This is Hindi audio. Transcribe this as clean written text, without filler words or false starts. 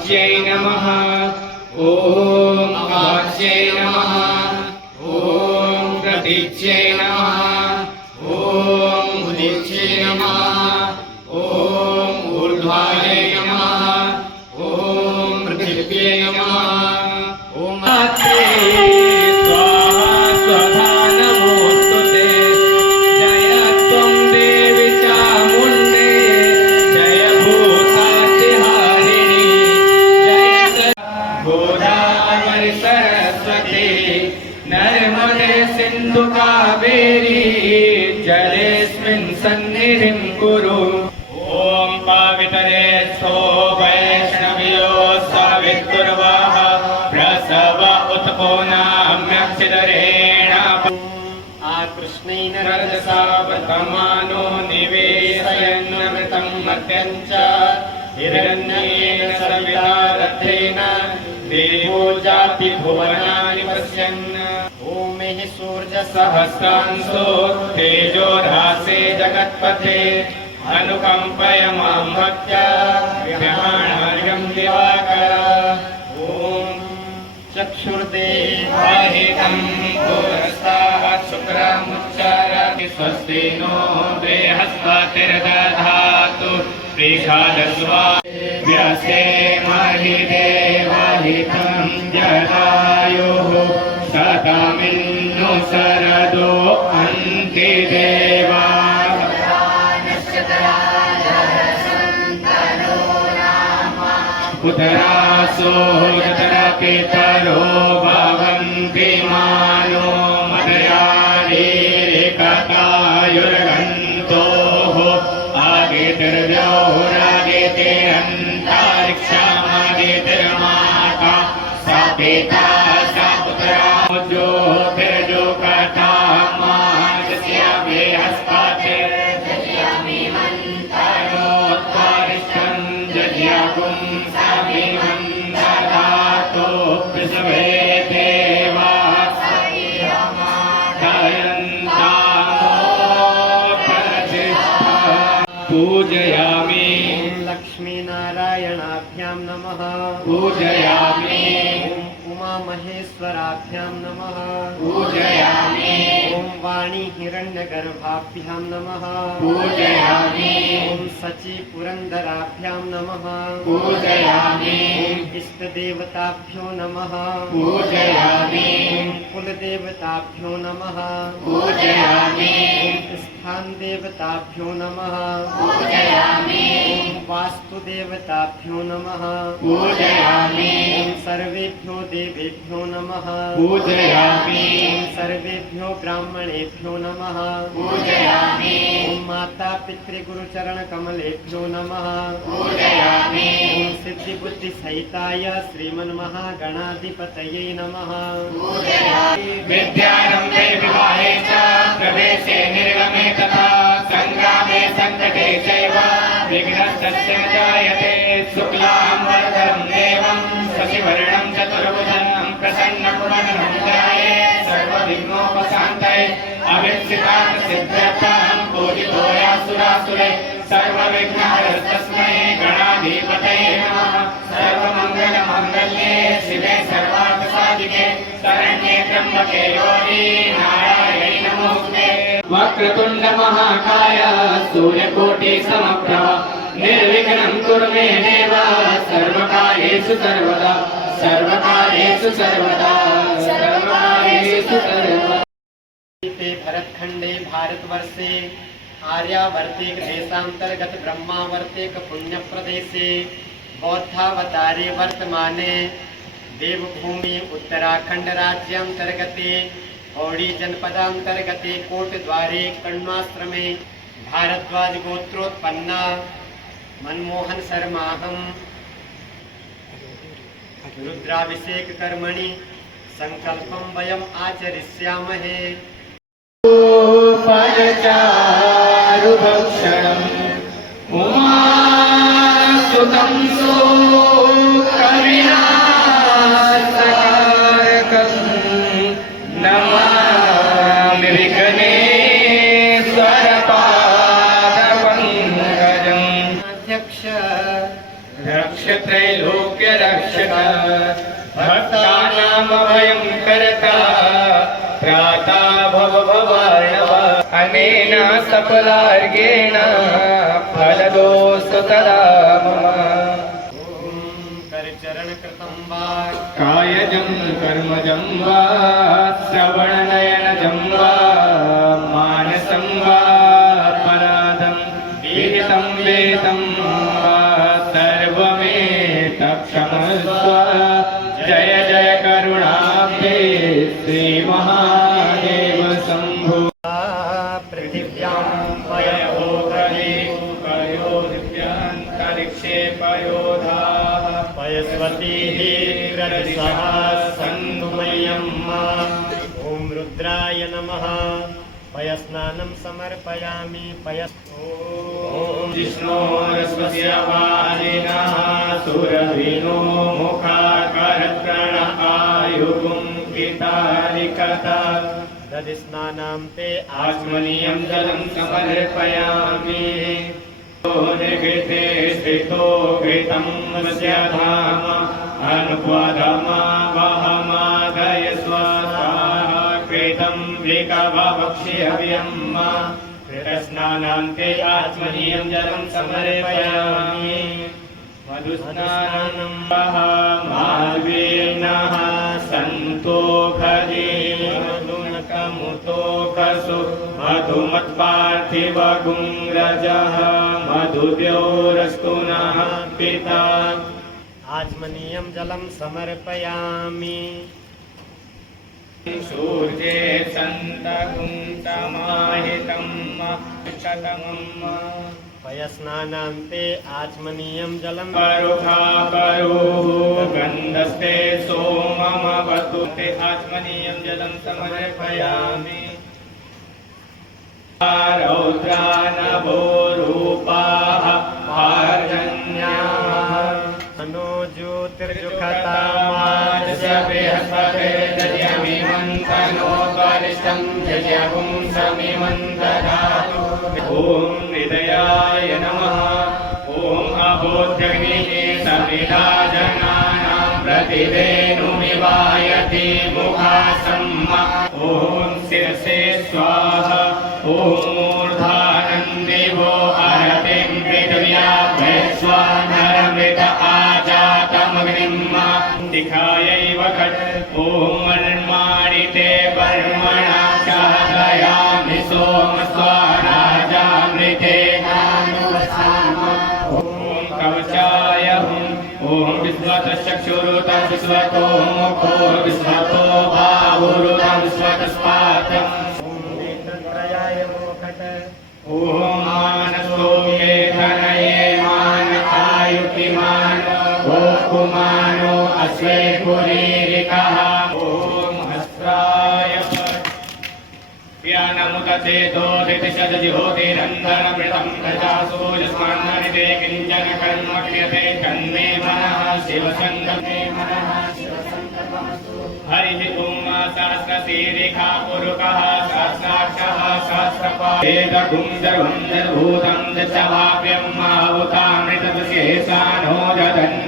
वाच्यै नमः। ॐ वाच्यै नमः। ॐ प्रतीच्यै नमः। ॐ उदीच्यै नमः। ॐ ऊर्ध्वायै नमः। ॐ पृथिव्यै नमः। ॐ मात्रे स्वाहा स्वधा नमोस्तुते। जय त्वं देवी चामुण्डे जय भूतातिहारिणी जय गोदावरी सरस्वती नर्मदे सिन्धु कावेरी जलेऽस्मिन् सन्निधिं कुरु। ॐ पावितरे स्थो वैष्णव्यो सवितुर्वः प्रसव उत्पो नाम्यक्षिदरेण आकृष्णेन रजसा वर्तमानो निवेशयन्नमृतं मर्त्यं च हिरण्येन सविता रथेन देवो जाति भुवनानि पश्यन्। ओमेः सहस्रांशो तेजोरासे जगत्पथे अनुकम्पय मां भक्त्या ग्रहाणार्घ्यं दिवाकर। ॐ चक्षुर्देवाहितं पुरस्ताः शुक्रमुच्चारति स्वस्ति नो बृहस्पतिर्दधातु प्रीषादस्वा व्यासे महि देवाहितं जटायुः सतामिन्नु सरदो अन्ति देवा उतरासो यतरपितरो भवन्ति मानो मदयारेकतायुर्गन्तोः आगेतिर्व्योरागेतिरन्तरिक्षमागेतिर्माता सा पिता सा पुत्रा ज्योतिर्जोकता माजस्य बृहस्पतिर्जज्ञामि मन्तरोत्पारिष्ठं जज्ञाकुं दधातो पृषभे देवा पूजयामि। लक्ष्मीनारायणाभ्यां नमः। पूजयामि। उमामहेश्वराभ्यां नमः। पूजयामि। ॐ वाणी हिरण्यगर्भाभ्यां नमः। पूजयामि। ॐ सची पुरन्दराभ्यां नमः। पूजयामि। ॐ इष्टदेवताभ्यो नमः। पूजयामि। ॐ कुलदेवताभ्यो नमः। पूजयामि। ॐ स्थानदेवताभ्यो नमः। पूजयामि। ॐ वास्तुदेवताभ्यो नमः। पूजयामि। ॐ सर्वेभ्यो देवेभ्यो नमः। पूजयामि। ॐ सर्वेभ्यो ब्राह्मणेभ्यो नमः। पूजयामि। ॐ माता पितृगुरुचरणकमलेभ्यो नमः। पूजयामि। ॐ सिद्धिबुद्धिसहिताय श्रीमन्महागणाधिपतये नमः। विद्यारम्भे विवाहे च प्रवेशे निर्गमे तथा सङ्ग्रामे सङ्कटे चैव विघ्नस्तस्य न जायते। शुक्लाम्बरधरं देवं शशिवर्णं चतुर्भुजं प्रसन्नवदनं ध्याये सर्वविघ्नोपशान्तये। अभीप्सितार्थसिद्ध्यर्थं पूजितोऽसुरासुरे सर्वविघ्नहरस्तस्मै गणाधिपतये नमः। सर्वमङ्गलमाङ्गल्ये शिवे सर्वार्थसाधिके शरण्ये त्र्यम्बके गौरी नारायणी नमोस्तुते। वक्रतुण्ड महाकाय सूर्यकोटि समप्रभ निर्विघ्नं कुरु मे देव सर्वकार्येषु सर्वदा सर्वकार्येषु सर्वदा सर्वकार्येषु सर्वदा। भरतखंडे भारतवर्षे आर्यावर्ते देशांतर्गत ब्रह्मावर्ते पुण्य प्रदेशे बौद्धावतारे वर्तमाने देवभूमि उत्तराखंड राज्यांतर्गते पौड़ी जनपदांतर्गते कोटद्वारे कण्वाश्रमे भारद्वाज गोत्रोत्पन्ना मनमोहन शर्माहं रुद्राभिषेक कर्मणि संकल्पं वयम् आचरिष्यामहे। उपचारुभक्षणम् उमासुतं सुकविनाशकारकं नमामि विघ्नेश्वरपादपङ्कजम्। अध्यक्ष रक्षत्रैलोक्य रक्षक भक्तानामभयं करता त्राता भवभवार्णव अनेन सफलार्गेण फलदोऽस्तु तदा मम करचरण कृतं वा कायजं कर्मजं वा श्रवणनयनजं वा मानसं वा पराधं विदितं वेदं वा सर्वमेतत्क्षमस्व जय जय करुणाब्धे श्रीमहादेव शम्भो पृथिव्यां पयो कले पयो दिव्यान्तरिक्षे पयोधाः पयस्वतीः रजसः सन्मय्यं ॐ रुद्राय नमः पयस्नानं समर्पयामि ॐ जिष्णोरस्वस्य वाजिनः सुरभिनो मुखाकरत्रण आयुगुं कितालिकता दधिस्नानां ते आचमनीयं जलं समर्पयामि निगृते स्थितो घृतं वस्य धाम अनुपदमावहमादय स्वाहा कृतं विकवक्ष्यव्यं कृतस्नानान्ते आचमनीयं जलं समर्पयामि मधुस्नानं वः माल्वीर्णः सन्तोषधे मधुनकमुतोकसु मधुमत्पार्थिवगुङ्रजः मधुद्योरस्तु नः पिता आचमनीयं जलं समर्पयामि सूर्ये सन्तगुं समाहितं शतमम् पयस्नानां ते आचमनीयं जलं करुखा करुः गन्धस्ते सोममवतु ते आचमनीयं जलं समर्पयामि रौद्रानभो रूपाः पार्जन्याः मनो ज्योतिर्जुखतामाजस्य बृहस्पतिर्जयमिमन्तनो त्वरिष्ठं जयगुं समिमन्तदातु ॐ हृदयाय नमः ॐ अबोध्यग्निः समिधा जनानां प्रतिवेणुमिवायति मुखासम्म ॐ शिरसे स्वाहा ॐ मूर्धानन्दिवो हरतिं पृथिव्याभ्यस्वानरमृत आजातमग्निं दिखायैव खट् ॐ वर्माणिते वर्मणा चादयामि सोमस्वराजामृते ॐ कवचाय हुं ॐ विश्वतश्चक्षुरुतं विश्वतो मुखो विश्वतो बाहुरुतं विश्वतस्पातम् नेत्रत्रयाय मोखट ॐ मानसो मेघनये मान आयुतिमान गोकुमानो अश्वे पुरीरिकः ॐ हस्राय ज्ञानमुदचेतो धृतिशतजिहोतिरन्धरमृतं प्रजासो यस्मान्नरिते किञ्चन कर्म क्रियते तन्मे मनः शिवसङ्कल्पे मनः हरिः ॐ सहस्रशीरिखा पुरुषः सहस्राक्षः सहस्रपादेदगुं जर्भूतं च वाव्यं माहुतामृतस्य शेषानो ददन्